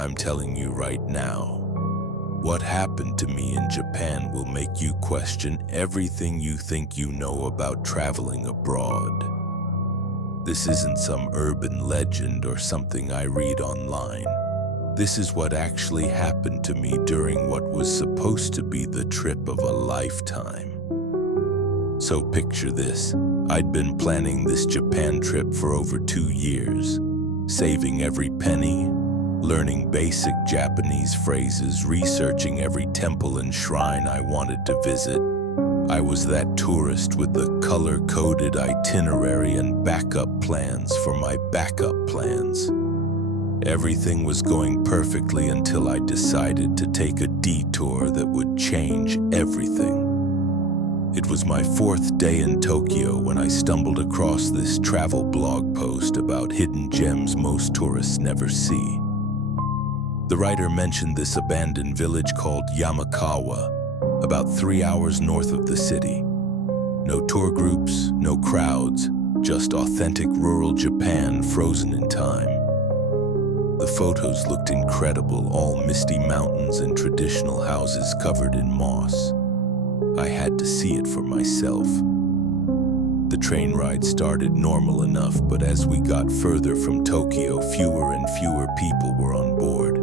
I'm telling you right now. What happened to me in Japan will make you question everything you think you know about traveling abroad. This isn't some urban legend or something I read online. This is what actually happened to me during what was supposed to be the trip of a lifetime. So picture this. I'd been planning this Japan trip for over 2 years, saving every penny, learning basic Japanese phrases, researching every temple and shrine I wanted to visit. I was that tourist with the color-coded itinerary and backup plans for my backup plans. Everything was going perfectly until I decided to take a detour that would change everything. It was my 4th day in Tokyo when I stumbled across this travel blog post about hidden gems most tourists never see. The writer mentioned this abandoned village called Yamakawa, about 3 hours north of the city. No tour groups, no crowds, just authentic rural Japan frozen in time. The photos looked incredible, all misty mountains and traditional houses covered in moss. I had to see it for myself. The train ride started normal enough, but as we got further from Tokyo, fewer and fewer people were on board.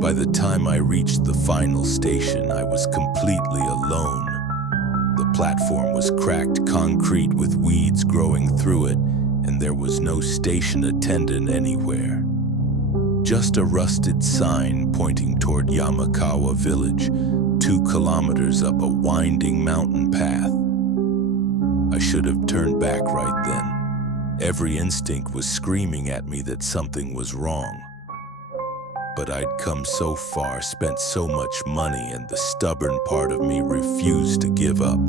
By the time I reached the final station, I was completely alone. The platform was cracked concrete with weeds growing through it, and there was no station attendant anywhere. Just a rusted sign pointing toward Yamakawa village, 2 kilometers up a winding mountain path. I should have turned back right then. Every instinct was screaming at me that something was wrong. But I'd come so far, spent so much money, and the stubborn part of me refused to give up.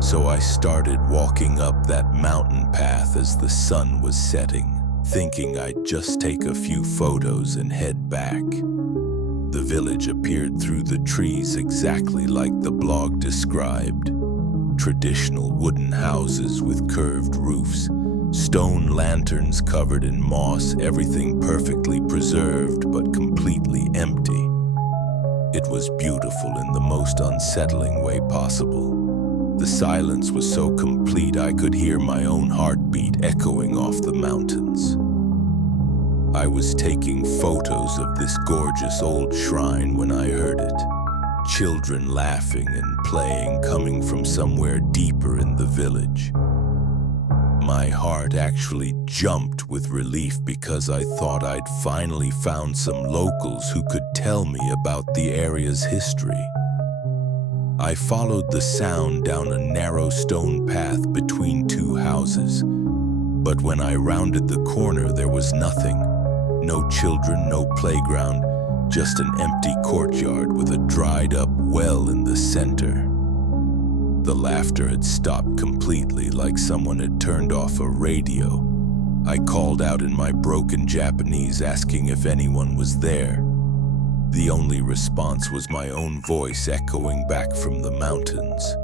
So I started walking up that mountain path as the sun was setting, thinking I'd just take a few photos and head back. The village appeared through the trees exactly like the blog described. Traditional wooden houses with curved roofs, stone lanterns covered in moss, everything perfectly preserved but completely empty. It was beautiful in the most unsettling way possible. The silence was so complete I could hear my own heartbeat echoing off the mountains. I was taking photos of this gorgeous old shrine when I heard it. Children laughing and playing coming from somewhere deeper in the village. My heart actually jumped with relief because I thought I'd finally found some locals who could tell me about the area's history. I followed the sound down a narrow stone path between 2 houses, but when I rounded the corner there was nothing. No children, no playground, just an empty courtyard with a dried-up well in the center. The laughter had stopped completely, like someone had turned off a radio. I called out in my broken Japanese, asking if anyone was there. The only response was my own voice echoing back from the mountains.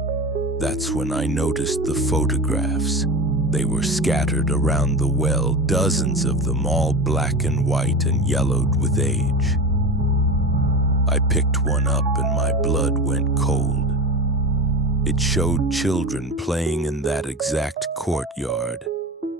That's when I noticed the photographs. They were scattered around the well, dozens of them, all black and white and yellowed with age. I picked one up and my blood went cold. It showed children playing in that exact courtyard,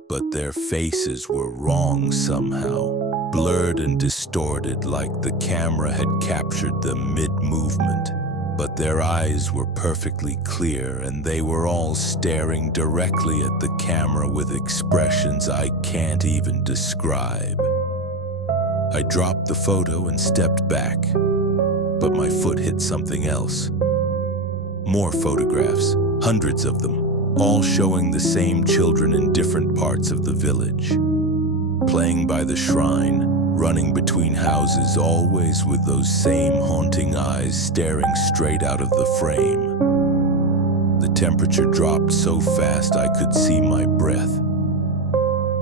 but their faces were wrong somehow, blurred and distorted like the camera had captured them mid-movement. But their eyes were perfectly clear and they were all staring directly at the camera with expressions I can't even describe. I dropped the photo and stepped back, but my foot hit something else. More photographs, hundreds of them, all showing the same children in different parts of the village. Playing by the shrine, running between houses, always with those same haunting eyes staring straight out of the frame. The temperature dropped so fast I could see my breath.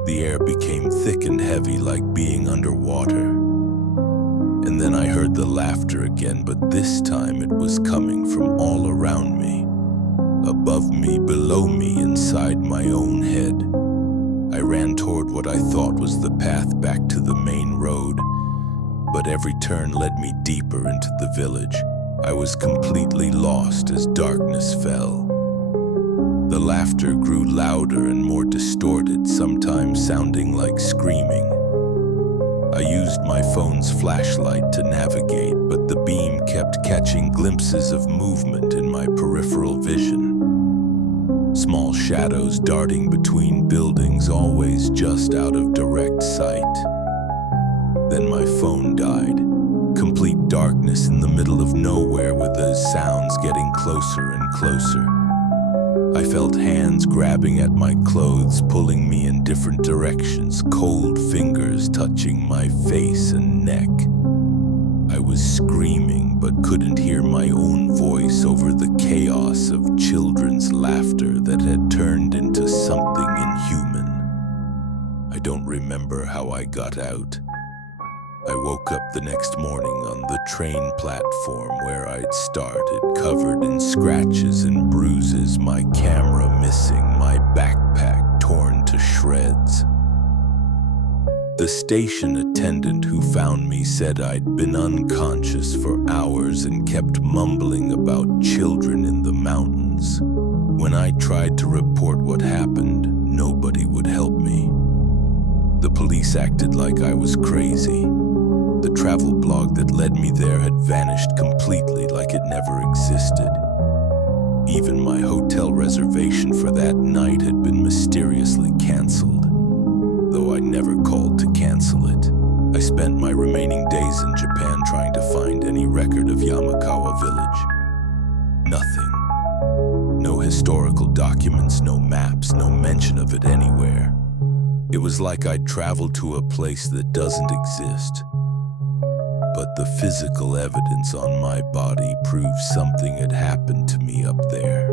The air became thick and heavy like being underwater. And then I heard the laughter again, but this time it was coming from all around me. Above me, below me, inside my own head. I ran toward what I thought was the path back to the main road, but every turn led me deeper into the village. I was completely lost as darkness fell. The laughter grew louder and more distorted, sometimes sounding like screaming. I used my phone's flashlight to navigate, but the beam kept catching glimpses of movement in my peripheral vision. Small shadows darting between buildings, always just out of direct sight. Then my phone died. Complete darkness in the middle of nowhere, with those sounds getting closer and closer. I felt hands grabbing at my clothes, pulling me in different directions, cold fingers touching my face and neck. I was screaming but couldn't hear my own voice over the chaos of children's laughter that had turned into something inhuman. I don't remember how I got out. I woke up the next morning on the train platform where I'd started, covered in scratches and bruises, my camera missing, my backpack torn to shreds. The station attendant who found me said I'd been unconscious for hours and kept mumbling about children in the mountains. When I tried to report what happened, nobody would help me. The police acted like I was crazy. The travel blog that led me there had vanished completely, like it never existed. Even my hotel reservation for that night had been mysteriously canceled, though I never called to cancel it. I spent my remaining days in Japan trying to find any record of Yamakawa village. Nothing. No historical documents, no maps, no mention of it anywhere. It was like I'd traveled to a place that doesn't exist. But the physical evidence on my body proved something had happened to me up there.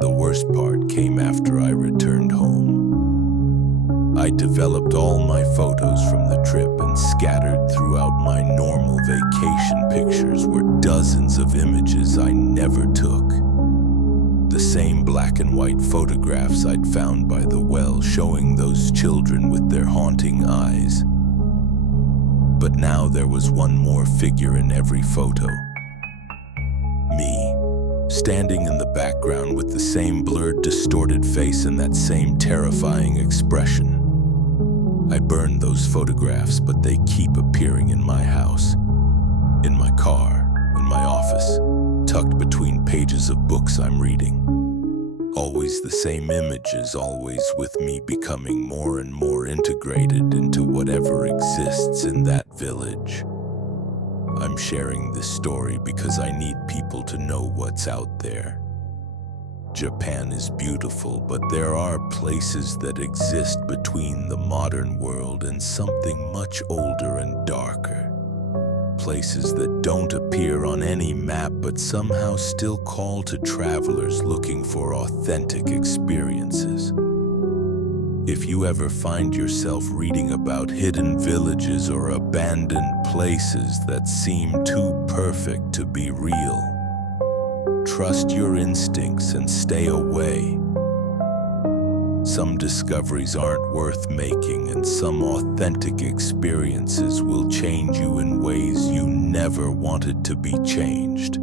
The worst part came after I returned home. I developed all my photos from the trip and scattered throughout my normal vacation pictures were dozens of images I never took. The same black and white photographs I'd found by the well, showing those children with their haunting eyes. But now there was one more figure in every photo. Me, standing in the background with the same blurred, distorted face and that same terrifying expression. I burned those photographs, but they keep appearing in my house, in my car, in my office, tucked between pages of books I'm reading. Always the same images, always with me becoming more and more integrated into whatever exists in that village. I'm sharing this story because I need people to know what's out there. Japan is beautiful, but there are places that exist between the modern world and something much older and darker. Places that don't appear on any map but somehow still call to travelers looking for authentic experiences. If you ever find yourself reading about hidden villages or abandoned places that seem too perfect to be real, trust your instincts and stay away. Some discoveries aren't worth making, and some authentic experiences will change you in ways you never wanted to be changed.